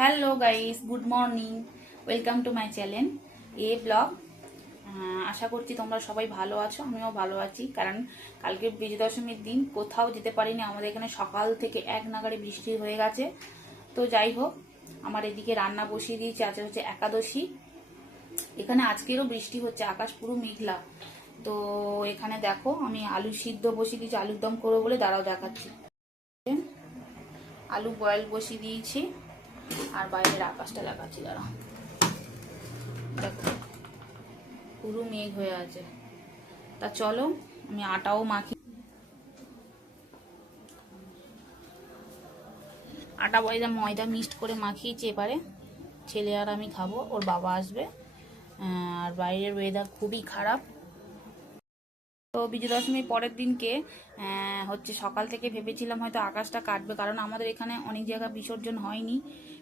Hello guys good morning welcome to my channel A blog আশা করছি তোমরা সবাই ভালো আছো, আমিও ভালো আছি। কারণ কালকে বিজয় দশমীর দিন, কোথাও যেতে পারিনি। আমাদের এখানে সকাল থেকে এক নাগাড়ে বৃষ্টি হয়ে গেছে। তো যাই হোক, আমার এদিকে রান্না বসিয়ে দিয়েছি আজ হচ্ছে একাদশী। এখানে আজকেরও বৃষ্টি হচ্ছে, আকাশ পুরো মেঘলা। তো এখানে দেখো, আমি আলু সিদ্ধ বসিয়ে দিয়েছি, আলুর দম করব বলে দাঁড়াও দেখাচ্ছি। আলু বয়েল বসিয়ে দিয়েছি। আর বাইরের আকাশটা লাগাচ্ছি দাঁড়াও। দেখো, পুরো মেঘ হয়ে আছে। তা চলো, আমি আটাও মাখি। আটা বয়দা ময়দা মিক্সড করে মাখিয়েছি এবারে। ছেলে আর আমি খাব, ওর বাবা আসবে। আর বাইরের ওয়েদার খুবই খারাপ। তো বিজয় দশমীর পরের দিনকে হচ্ছে সকাল থেকে ভেবেছিলাম হয়তো আকাশটা কাটবে, কারণ আমাদের এখানে অনেক জায়গা বিসর্জন হয়নি।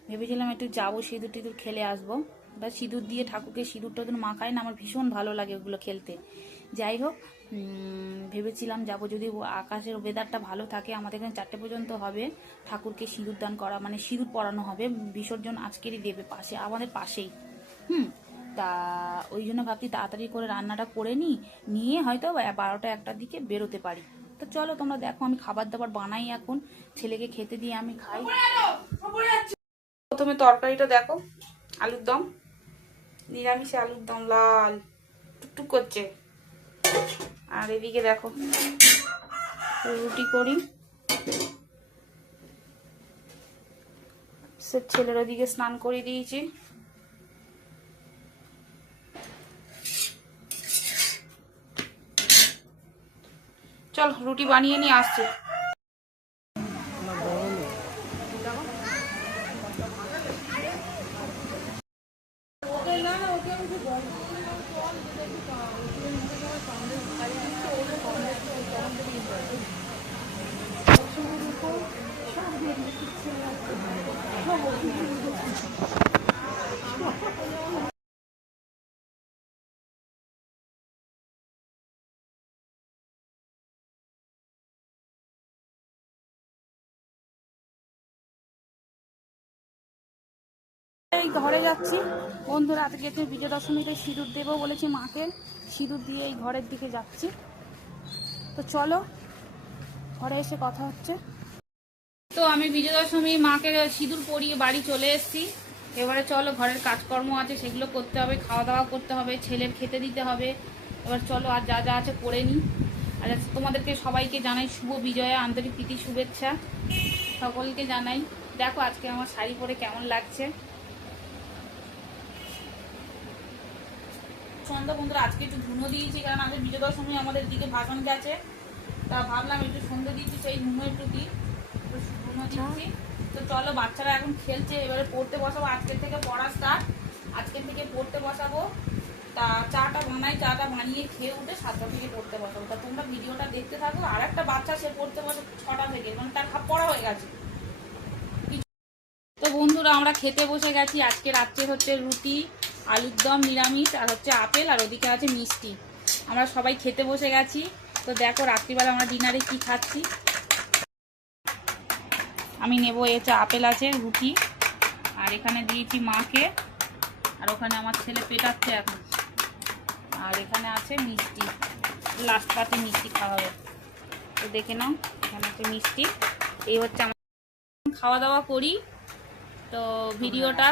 ভেবেছিলাম একটু যাব সিঁদুর টিঁদুর খেলে আসব। বা সিঁদুর দিয়ে ঠাকুরকে সিঁদুর টাদুর মাখায় না, আমার ভীষণ ভালো লাগে ওগুলো খেলতে। যাই হোক ভেবেছিলাম যাব, যদি আকাশের ওয়েদারটা ভালো থাকে, আমাদের এখানে চারটে পর্যন্ত হবে ঠাকুরকে সিঁদুর দান করা মানে সিঁদুর পরানো হবে। বিসর্জন আজকেরই দেবে পাশে, আমাদের পাশেই। হুম? তা ওই জন্য ভাবছি তাড়াতাড়ি করে রান্নাটা করে নিই নিয়ে হয়তো বারোটা একটার দিকে বেরোতে পারি। তো চলো তোমরা দেখো, আমি খাবার দাবার বানাই এখন। ছেলেকে খেতে দিয়ে আমি খাই। প্রথমে তরকারিটা দেখো, আলুর দম। নিরামিষে আলুর দম, লাল। টুকটুক করছে। আর এদিকে দেখো, রুটি করি। ছেলের ওদিকে স্নান করে দিয়েছি। চল রুটি বানিয়ে নিয়ে আসছে। এই ঘরে যাচ্ছি। বন্ধুরা, আজকে যে বিজয় দশমীতে সিঁদুর দেবো বলেছি মাকে, সিঁদুর দিয়ে এই ঘরের দিকে যাচ্ছি। তো চলো, ঘরে এসে কথা হচ্ছে। তো আমি বিজয় দশমী মাকে সিঁদুর পরিয়ে বাড়ি চলে এসেছি। এবারে চলো, ঘরের কাজকর্ম আছে, সেগুলো করতে হবে খাওয়া দাওয়া করতে হবে, ছেলের খেতে দিতে হবে। এবার চলো, আর যা যা আছে করে নিই। আর তোমাদেরকে সবাইকে জানাই শুভ বিজয়া, আন্তরিক প্রীতি, শুভেচ্ছা। সকলকে জানাই, দেখো আজকে আমার শাড়ি পরে কেমন লাগছে। সন্ধ্যা বন্ধুরা আজকে একটু ধুনো দিয়েছি কারণ আজকে বিজয় দশমী আমাদের দিকে ভাষণ গেছে। তা ভাবলাম একটু সন্ধ্যে দিচ্ছি সেই ধুনো একটু দিই। ধুনো দিচ্ছি। তো চলো বাচ্চারা এখন খেলছে এবারে পড়তে বসাবো। আজকের থেকে পড়া স্টার্ট আজকের থেকে পড়তে বসাবো। তা চাটা বানাই চাটা বানিয়ে খেয়ে উঠে সাতটা থেকে পড়তে বসাবো। তা তোমরা ভিডিওটা দেখতে থাকো। আর একটা বাচ্চা সে পড়তে বসে ছটা থেকে মানে তার পড়া হয়ে গেছে। তো বন্ধুরা আমরা খেতে বসে গেছি। আজকে রাত্রে হচ্ছে রুটি। আলুর দম, নিরামিষ, আর হচ্ছে আপেল, আর ওদিকে আছে মিষ্টি। আমরা সবাই খেতে বসে গেছি। তো দেখো, রাত্রিবেলা আমরা ডিনারে কি খাচ্ছি? আমি নেব হচ্ছে আপেল আছে, রুটি। আর এখানে দিয়েছি মাকে। আর ওখানে আমার ছেলে পেটাচ্ছে এখন। আর এখানে আছে মিষ্টি। লাস্ট পাতে মিষ্টি খাওয়া হবে। তো দেখে নাও, এখানে আছে মিষ্টি। এই হচ্ছে আমার খাওয়া দাওয়া করি। তো ভিডিওটা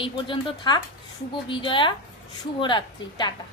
এই পর্যন্ত থাক শুভ বিজয়া শুভরাত্রি টাটা।